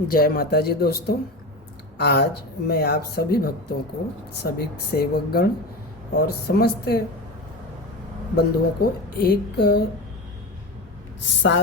जय माता जी दोस्तों। आज मैं आप सभी भक्तों को, सभी सेवकगण और समस्त बंधुओं को एक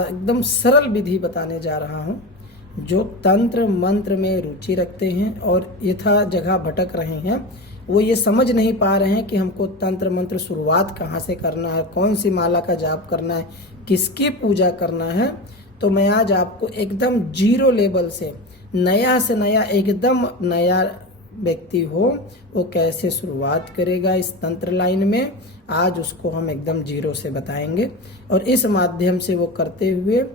एकदम सरल विधि बताने जा रहा हूं। जो तंत्र मंत्र में रुचि रखते हैं और यथा जगह भटक रहे हैं, वो ये समझ नहीं पा रहे हैं कि हमको तंत्र मंत्र शुरुआत कहाँ से करना है, कौन सी माला का जाप करना है, किसकी पूजा करना है। तो मैं आज आपको एकदम जीरो लेवल से नया एकदम नया व्यक्ति हो वो कैसे शुरुआत करेगा इस तंत्र लाइन में, आज उसको हम एकदम जीरो से बताएंगे और इस माध्यम से वो करते हुए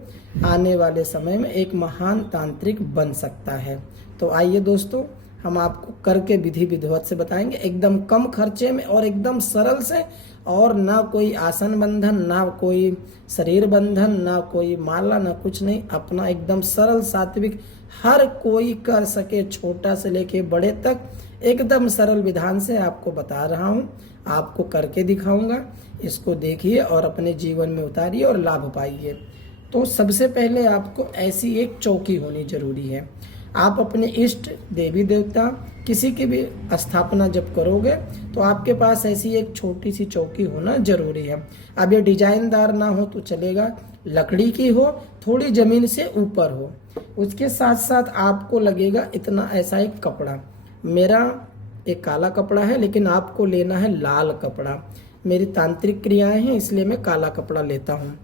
आने वाले समय में एक महान तांत्रिक बन सकता है। तो आइए दोस्तों, हम आपको करके विधि विधिवत से बताएंगे, एकदम कम खर्चे में और एकदम सरल से। और ना कोई आसन बंधन, ना कोई शरीर बंधन, ना कोई माला, ना कुछ नहीं। अपना एकदम सरल सात्विक, हर कोई कर सके, छोटा से लेके बड़े तक एकदम सरल विधान से आपको बता रहा हूँ, आपको करके दिखाऊंगा। इसको देखिए और अपने जीवन में उतारिए और लाभ पाइए। तो सबसे पहले आपको ऐसी एक चौकी होनी जरूरी है। आप अपने इष्ट देवी देवता किसी की भी स्थापना जब करोगे तो आपके पास ऐसी एक छोटी सी चौकी होना जरूरी है। अब ये डिजाइनदार ना हो तो चलेगा, लकड़ी की हो, थोड़ी जमीन से ऊपर हो। उसके साथ साथ आपको लगेगा इतना ऐसा एक कपड़ा। मेरा एक काला कपड़ा है, लेकिन आपको लेना है लाल कपड़ा। मेरी तांत्रिक क्रियाएं हैं इसलिए मैं काला कपड़ा लेता हूँ।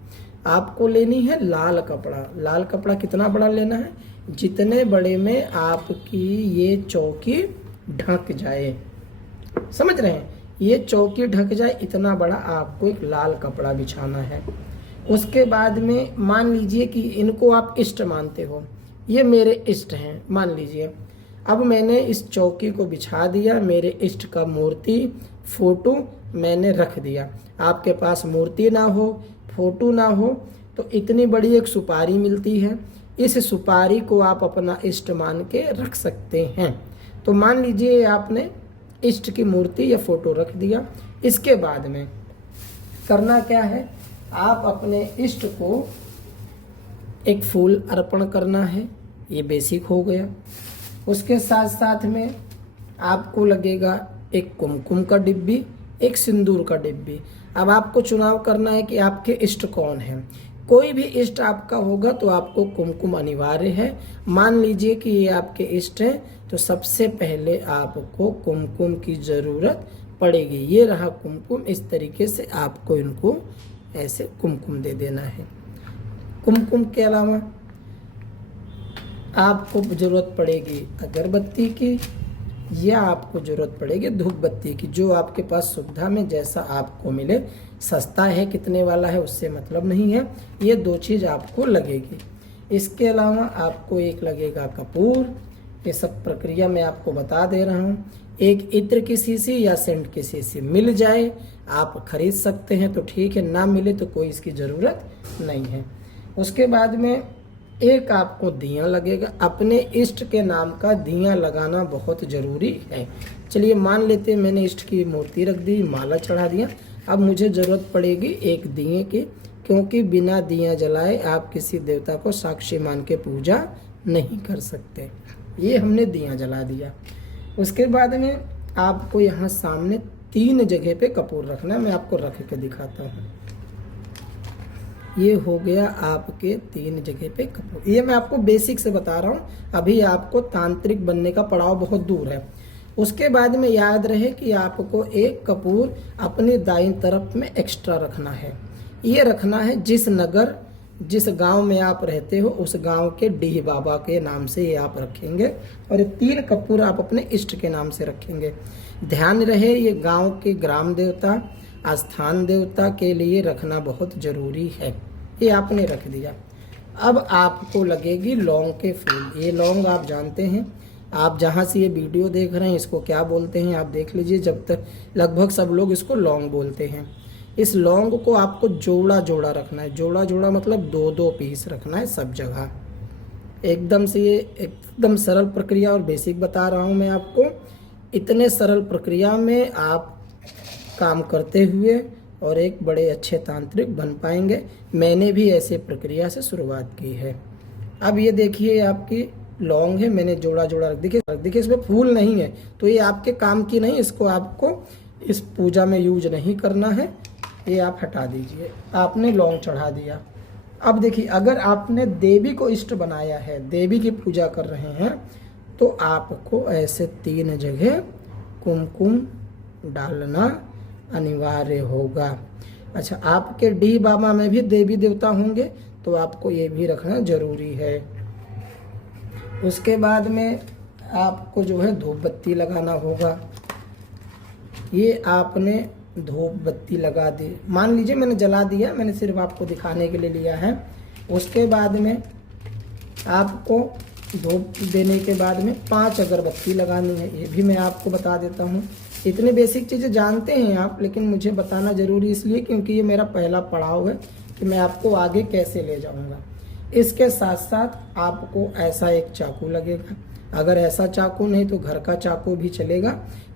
आपको लेनी है लाल कपड़ा। लाल कपड़ा कितना बड़ा लेना है? जितने बड़े में आपकी ये चौकी ढक जाए। समझ रहे हैं? ये चौकी ढक जाए इतना बड़ा आपको एक लाल कपड़ा बिछाना है। उसके बाद में मान लीजिए कि इनको आप इष्ट मानते हो, ये मेरे इष्ट हैं मान लीजिए। अब मैंने इस चौकी को बिछा दिया, मेरे इष्ट का मूर्ति फोटो मैंने रख दिया। आपके पास मूर्ति ना हो, फोटो ना हो, तो इतनी बड़ी एक सुपारी मिलती है। इस सुपारी को आप अपना इष्ट मान के रख सकते हैं। तो मान लीजिए आपने इष्ट की मूर्ति या फोटो रख दिया। इसके बाद में करना क्या है, आप अपने इष्ट को एक फूल अर्पण करना है। ये बेसिक हो गया। उसके साथ साथ में आपको लगेगा एक कुमकुम का डिब्बी, एक सिंदूर का डिब्बी। अब आपको चुनाव करना है कि आपके इष्ट कौन हैं। कोई भी इष्ट आपका होगा तो आपको कुमकुम अनिवार्य है। मान लीजिए कि ये आपके इष्ट हैं, तो सबसे पहले आपको कुमकुम की ज़रूरत पड़ेगी। ये रहा कुमकुम। इस तरीके से आपको इनको ऐसे कुमकुम दे देना है। कुमकुम के अलावा आपको ज़रूरत पड़ेगी अगरबत्ती की, या आपको ज़रूरत पड़ेगी धूप बत्ती की, जो आपके पास सुविधा में जैसा आपको मिले। सस्ता है कितने वाला है उससे मतलब नहीं है, ये दो चीज़ आपको लगेगी। इसके अलावा आपको एक लगेगा कपूर। ये सब प्रक्रिया मैं आपको बता दे रहा हूँ। एक इत्र की शीशी या सेंट की शीशी मिल जाए आप खरीद सकते हैं तो ठीक है, ना मिले तो कोई इसकी ज़रूरत नहीं है। उसके बाद में एक आपको दिया लगेगा। अपने इष्ट के नाम का दिया लगाना बहुत ज़रूरी है। चलिए मान लेते हैं मैंने इष्ट की मूर्ति रख दी, माला चढ़ा दिया। अब मुझे ज़रूरत पड़ेगी एक दिए की, क्योंकि बिना दिया जलाए आप किसी देवता को साक्षी मान के पूजा नहीं कर सकते। ये हमने दिया जला दिया। उसके बाद में आपको यहाँ सामने 3 जगह पे कपूर रखना है। मैं आपको रख के दिखाता हूँ। ये हो गया आपके 3 जगह पे कपूर। ये मैं आपको बेसिक से बता रहा हूँ, अभी आपको तांत्रिक बनने का पड़ाव बहुत दूर है। उसके बाद में याद रहे कि आपको एक कपूर अपनी दाईं तरफ में एक्स्ट्रा रखना है। ये रखना है जिस नगर, जिस गांव में आप रहते हो उस गांव के डीह बाबा के नाम से ये आप रखेंगे। और ये 3 कपूर आप अपने इष्ट के नाम से रखेंगे। ध्यान रहे ये गांव के ग्राम देवता, स्थान देवता के लिए रखना बहुत जरूरी है। ये आपने रख दिया। अब आपको लगेगी लौंग के फूल। ये लौंग आप जानते हैं, आप जहाँ से ये वीडियो देख रहे हैं इसको क्या बोलते हैं आप देख लीजिए। जब तक लगभग सब लोग इसको लौंग बोलते हैं। इस लौंग को आपको जोड़ा जोड़ा रखना है। जोड़ा जोड़ा मतलब 2-2 पीस रखना है सब जगह। एकदम से ये एकदम सरल प्रक्रिया और बेसिक बता रहा हूँ मैं आपको। इतने सरल प्रक्रिया में आप काम करते हुए और एक बड़े अच्छे तांत्रिक बन पाएंगे। मैंने भी ऐसे प्रक्रिया से शुरुआत की है। अब ये देखिए आपकी लौंग है, मैंने जोड़ा जोड़ा रख देखिए इसमें फूल नहीं है, तो ये आपके काम की नहीं, इसको आपको इस पूजा में यूज नहीं करना है, ये आप हटा दीजिए। आपने लौंग चढ़ा दिया। अब देखिए अगर आपने देवी को इष्ट बनाया है, देवी की पूजा कर रहे हैं, तो आपको ऐसे 3 जगह कुमकुम डालना अनिवार्य होगा। अच्छा, आपके डी बाबा में भी देवी देवता होंगे, तो आपको ये भी रखना जरूरी है। उसके बाद में आपको जो है धूप बत्ती लगाना होगा। ये आपने धूप बत्ती लगा दी, मान लीजिए मैंने जला दिया, मैंने सिर्फ आपको दिखाने के लिए लिया है। उसके बाद में आपको धूप देने के बाद में 5 अगरबत्ती लगानी है, ये भी मैं आपको बता देता हूँ। इतने बेसिक चीज़ें जानते हैं आप, लेकिन मुझे बताना ज़रूरी इसलिए क्योंकि ये मेरा पहला पड़ाव है कि मैं आपको आगे कैसे ले जाऊँगा। इसके साथ साथ आपको ऐसा एक चाकू लगेगा, अगर ऐसा चाकू नहीं तो घर का चाकू भी चलेगा,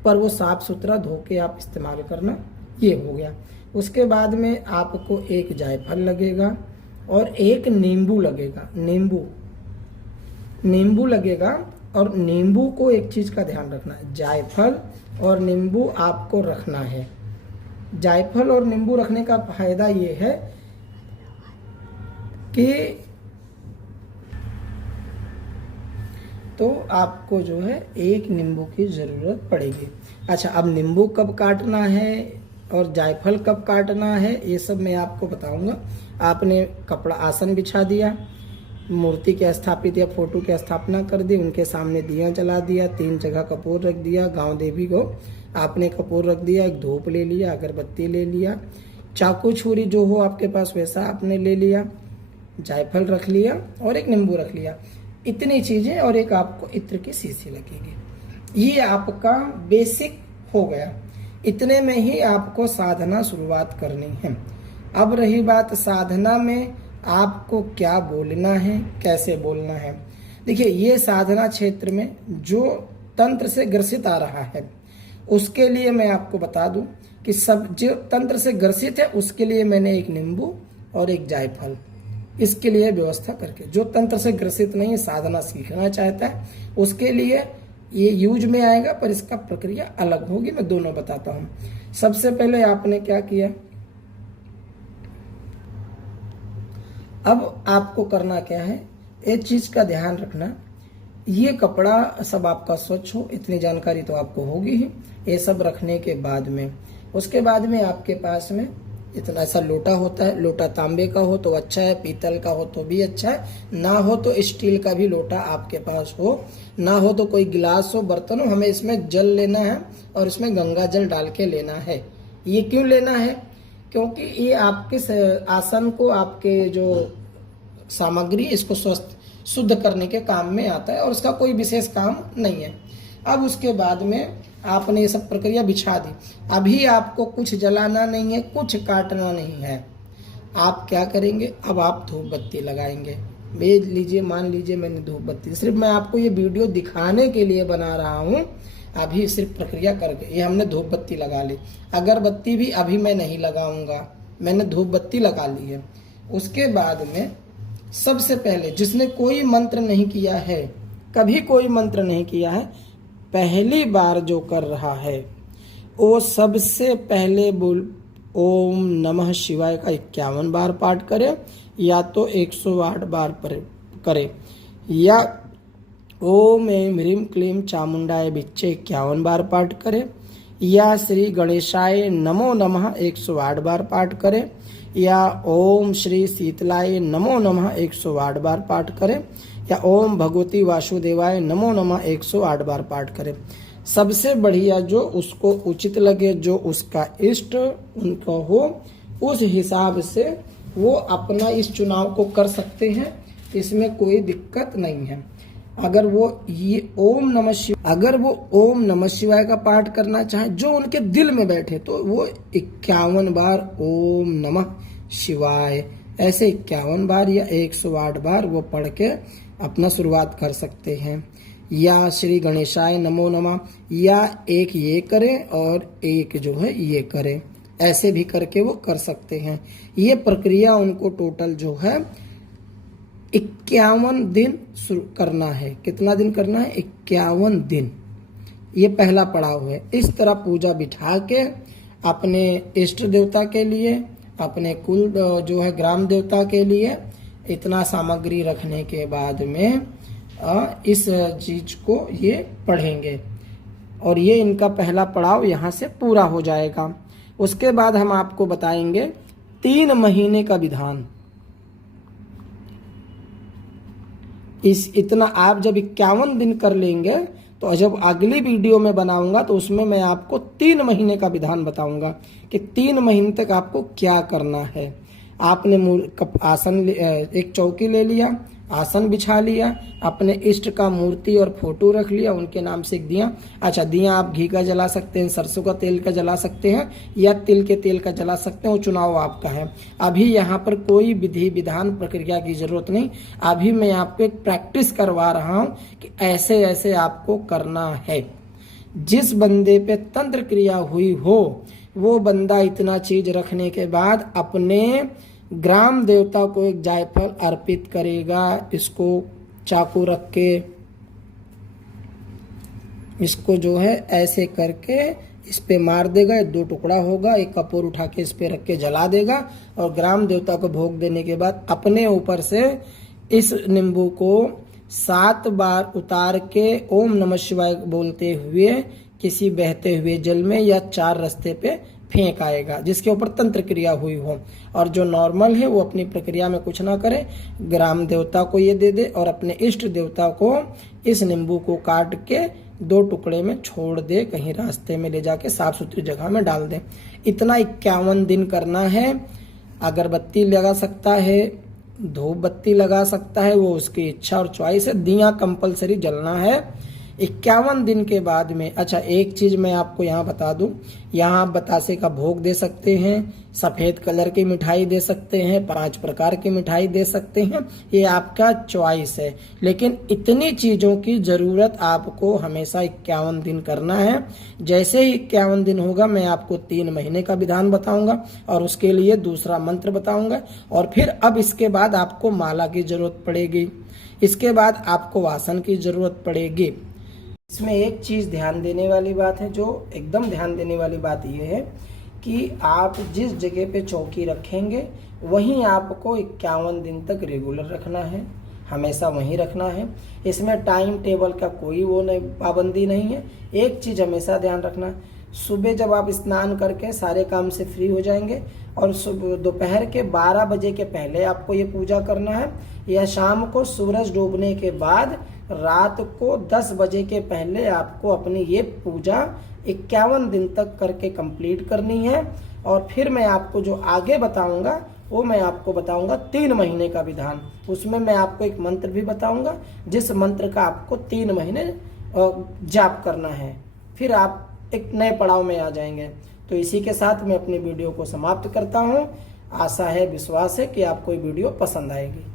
पर वो साफ़ सुथरा धो के आप इस्तेमाल करना। ये हो गया। उसके बाद में आपको एक जायफल लगेगा और एक नींबू लगेगा। नींबू लगेगा, और नींबू को एक चीज़ का ध्यान रखना है, जायफल और नींबू आपको रखना है। जायफल और नींबू रखने का फायदा ये है कि तो आपको जो है एक नींबू की ज़रूरत पड़ेगी। अच्छा, अब नींबू कब काटना है और जायफल कब काटना है, ये सब मैं आपको बताऊंगा। आपने कपड़ा आसन बिछा दिया, मूर्ति के स्थापित या फोटो की स्थापना कर दी, उनके सामने दिया जला दिया, 3 जगह कपूर रख दिया, गांव देवी को आपने कपूर रख दिया, एक धूप ले लिया, अगरबत्ती ले लिया, चाकू छुरी जो हो आपके पास वैसा आपने ले लिया, जायफल रख लिया और एक नींबू रख लिया। इतनी चीज़ें और एक आपको इत्र की शीशी लगेगी। ये आपका बेसिक हो गया। इतने में ही आपको साधना शुरुआत करनी है। अब रही बात साधना में आपको क्या बोलना है, कैसे बोलना है। देखिए, ये साधना क्षेत्र में जो तंत्र से ग्रसित आ रहा है, उसके लिए मैं आपको बता दूं कि सब जो तंत्र से ग्रसित है उसके लिए मैंने एक नींबू और एक जायफल इसके लिए व्यवस्था करके, जो तंत्र से ग्रसित नहीं साधना सीखना चाहता है उसके लिए ये यूज में आएगा, पर इसका प्रक्रिया अलग होगी। मैं दोनों बताता हूँ। सबसे पहले आपने क्या किया, अब आपको करना क्या है, एक चीज का ध्यान रखना, ये कपड़ा सब आपका स्वच्छ हो, इतनी जानकारी तो आपको होगी ही। ये सब रखने के बाद में उसके बाद में आपके पास में इतना ऐसा लोटा होता है, लोटा तांबे का हो तो अच्छा है, पीतल का हो तो भी अच्छा है, ना हो तो स्टील का भी लोटा आपके पास हो, ना हो तो कोई गिलास हो, बर्तन हो। हमें इसमें जल लेना है और इसमें गंगा जल डाल के लेना है। ये क्यों लेना है, क्योंकि ये आपके आसन को, आपके जो सामग्री, इसको स्वस्थ शुद्ध करने के काम में आता है और उसका कोई विशेष काम नहीं है। अब उसके बाद में आपने ये सब प्रक्रिया बिछा दी। अभी आपको कुछ जलाना नहीं है, कुछ काटना नहीं है। आप क्या करेंगे, अब आप धूप बत्ती लगाएंगे। भेज लीजिए, मान लीजिए मैंने धूप बत्ती, सिर्फ मैं आपको ये वीडियो दिखाने के लिए बना रहा हूँ। अभी सिर्फ प्रक्रिया करके ये हमने धूप बत्ती लगा ली। अगरबत्ती भी अभी मैं नहीं लगाऊंगा, मैंने धूप बत्ती लगा ली है। उसके बाद में सबसे पहले जिसने कोई मंत्र नहीं किया है, कभी कोई मंत्र नहीं किया है, पहली बार जो कर रहा है वो सबसे पहले बोल ओम नमः शिवाय का 51 बार पाठ करे, या तो 108 बार करे, या ओम ऐं ह्रीं क्लीं चामुंडाय बिच्चे 51 बार पाठ करे, या श्री गणेशाय नमो नमः 108 बार पाठ करे, या ओम श्री शीतलाय नमो नमः 108 बार पाठ करे, या ओम भगवती वासुदेवाय नमो नमः 108 बार पाठ करे। सबसे बढ़िया जो उसको उचित लगे, जो उसका इष्ट उनका हो, उस हिसाब से वो अपना इस चुनाव को कर सकते हैं, इसमें कोई दिक्कत नहीं है। अगर वो ये ओम नमः शिवाय का पाठ करना चाहे, जो उनके दिल में बैठे, तो वो 51 बार ओम नमः शिवाय ऐसे 51 बार या 108 बार वो पढ़ के अपना शुरुआत कर सकते हैं। या श्री गणेशाय नमो नमः, या एक ये करें और एक जो है ये करें, ऐसे भी करके वो कर सकते हैं। ये प्रक्रिया उनको टोटल जो है 51 दिन शुरू करना है। कितना दिन करना है? 51 दिन। ये पहला पड़ाव है। इस तरह पूजा बिठा के अपने इष्ट देवता के लिए, अपने कुल जो है ग्राम देवता के लिए इतना सामग्री रखने के बाद में इस चीज को ये पढ़ेंगे और ये इनका पहला पड़ाव यहाँ से पूरा हो जाएगा। उसके बाद हम आपको बताएंगे 3 महीने का विधान। इतना आप जब 51 दिन कर लेंगे तो जब अगली वीडियो में बनाऊंगा तो उसमें मैं आपको 3 महीने का विधान बताऊंगा कि 3 महीने तक आपको क्या करना है। आपने आसन एक चौकी ले लिया, आसन बिछा लिया, अपने इष्ट का मूर्ति और फोटो रख लिया, उनके नाम से एक दिया। अच्छा, दिया आप घी का जला सकते हैं, सरसों का तेल का जला सकते हैं या तिल के तेल का जला सकते हैं, वो चुनाव आपका है। अभी यहाँ पर कोई विधि विधान प्रक्रिया की जरूरत नहीं। अभी मैं आपको एक प्रैक्टिस करवा रहा हूँ कि ऐसे ऐसे आपको करना है। जिस बंदे पे तंत्र क्रिया हुई हो वो बंदा इतना चीज रखने के बाद अपने ग्राम देवता को एक जायफल अर्पित करेगा। इसको चाकू रख के इसको जो है ऐसे करके इस पे मार देगा, 2 टुकड़ा होगा, एक कपूर उठा के इस पे रख के जला देगा और ग्राम देवता को भोग देने के बाद अपने ऊपर से इस नींबू को 7 बार उतार के ओम नमः शिवाय बोलते हुए किसी बहते हुए जल में या 4 रास्ते पे फेंक आएगा जिसके ऊपर तंत्र क्रिया हुई हो। और जो नॉर्मल है वो अपनी प्रक्रिया में कुछ ना करे, ग्राम देवता को ये दे दे और अपने इष्ट देवता को इस नींबू को काट के 2 टुकड़े में छोड़ दे, कहीं रास्ते में ले जाके साफ सुथरी जगह में डाल दे। इतना 51 दिन करना है। अगरबत्ती लगा सकता है, धूप बत्ती लगा सकता है, वो उसकी इच्छा और चॉइस है। दिया कंपलसरी जलना है 51 दिन के बाद में। अच्छा, एक चीज मैं आपको यहाँ बता दूं, यहाँ आप बतासे का भोग दे सकते हैं, सफेद कलर की मिठाई दे सकते हैं, 5 प्रकार की मिठाई दे सकते हैं, ये आपका चॉइस है। लेकिन इतनी चीजों की जरूरत आपको हमेशा 51 दिन करना है। जैसे ही 51 दिन होगा मैं आपको 3 महीने का विधान बताऊंगा और उसके लिए दूसरा मंत्र बताऊंगा। और फिर अब इसके बाद आपको माला की जरूरत पड़ेगी, इसके बाद आपको आसन की जरूरत पड़ेगी। इसमें एक चीज ध्यान देने वाली बात है, जो एकदम ध्यान देने वाली बात यह है कि आप जिस जगह पे चौकी रखेंगे वहीं आपको 51 दिन तक रेगुलर रखना है, हमेशा वहीं रखना है। इसमें टाइम टेबल का कोई वो नहीं, पाबंदी नहीं है। एक चीज हमेशा ध्यान रखना, सुबह जब आप स्नान करके सारे काम से फ्री हो जाएंगे और दोपहर के 12 बजे के पहले आपको ये पूजा करना है, या शाम को सूरज डूबने के बाद रात को 10 बजे के पहले आपको अपनी ये पूजा 51 दिन तक करके कंप्लीट करनी है। और फिर मैं आपको जो आगे बताऊंगा वो मैं आपको बताऊंगा 3 महीने का विधान। उसमें मैं आपको एक मंत्र भी बताऊंगा जिस मंत्र का आपको 3 महीने जाप करना है, फिर आप एक नए पड़ाव में आ जाएंगे। तो इसी के साथ मैं अपनी वीडियो को समाप्त करता हूँ। आशा है, विश्वास है कि आपको ये वीडियो पसंद आएगी।